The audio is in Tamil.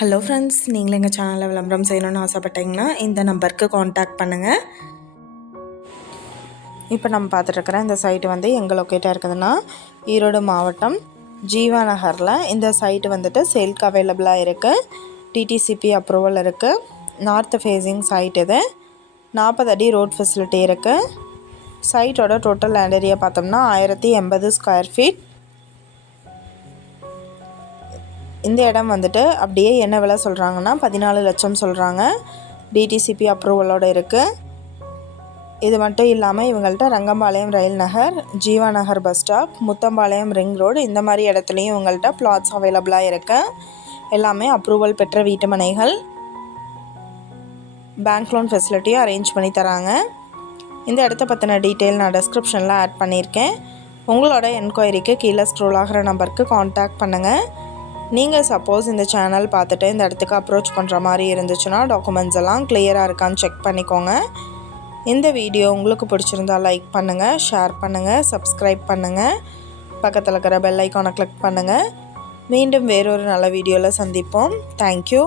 ஹலோ ஃப்ரெண்ட்ஸ், நீங்களும் எங்கள் சேனலில் விளம்பரம் செய்யணும்னு ஆசைப்பட்டீங்கன்னா இந்த நம்பருக்கு காண்டாக்ட் பண்ணுங்கள். இப்போ நம்ம பார்த்துட்ருக்குற இந்த சைட்டு வந்து எங்கே லொக்கேட்டாக இருக்குதுன்னா ஈரோடு மாவட்டம் ஜீவா நகரில் இந்த சைட்டு வந்துட்டு சேல்க்கு அவைலபிளாக இருக்குது. டிடிசிபி அப்ரூவல் இருக்குது. நார்த் ஃபேஸிங் சைட் இது. 40 அடி ரோட் ஃபெசிலிட்டி இருக்குது. சைட்டோட டோட்டல் லேண்ட் ஏரியா பார்த்தோம்னா 1080 ஸ்கொயர் ஃபீட். இந்த இடம் வந்துட்டு அப்படியே என்ன விலை சொல்கிறாங்கன்னா 14 லட்சம் சொல்கிறாங்க. டிடிசிபி அப்ரூவலோடு இருக்குது. இது மட்டும் இல்லாமல் இவங்கள்ட்ட Rangampalayam Rail Nagar, Jeeva Nagar bus stop, Muthampalayam ring road இந்த மாதிரி இடத்துலையும் இவங்கள்ட்ட பிளாட்ஸ் அவைலபிளாக இருக்குது. எல்லாமே அப்ரூவல் பெற்ற வீட்டு மனைகள். பேங்க் லோன் ஃபெசிலிட்டியும் அரேஞ்ச் பண்ணி தராங்க. இந்த இடத்த பற்றின டீட்டெயில் நான் டிஸ்கிரிப்ஷனில் ஆட் பண்ணியிருக்கேன். உங்களோட என்கொயரிக்கு கீழே ஸ்க்ரோல் ஆகிற நம்பருக்கு காண்டாக்ட் பண்ணுங்கள். நீங்கள் சப்போஸ் இந்த சேனல் பார்த்துட்டு இந்த இடத்துக்கு அப்ரோச் பண்ணுற மாதிரி இருந்துச்சுன்னா டாக்குமெண்ட்ஸ் எல்லாம் கிளியராக இருக்கான்னு செக் பண்ணிக்கோங்க. இந்த வீடியோ உங்களுக்கு பிடிச்சிருந்தால் லைக் பண்ணுங்கள், ஷேர் பண்ணுங்கள், சப்ஸ்கிரைப் பண்ணுங்கள். பக்கத்தில் இருக்கிற பெல் ஐக்கானை கிளிக் பண்ணுங்கள். மீண்டும் வேறொரு நல்ல வீடியோவில் சந்திப்போம். தேங்க்யூ.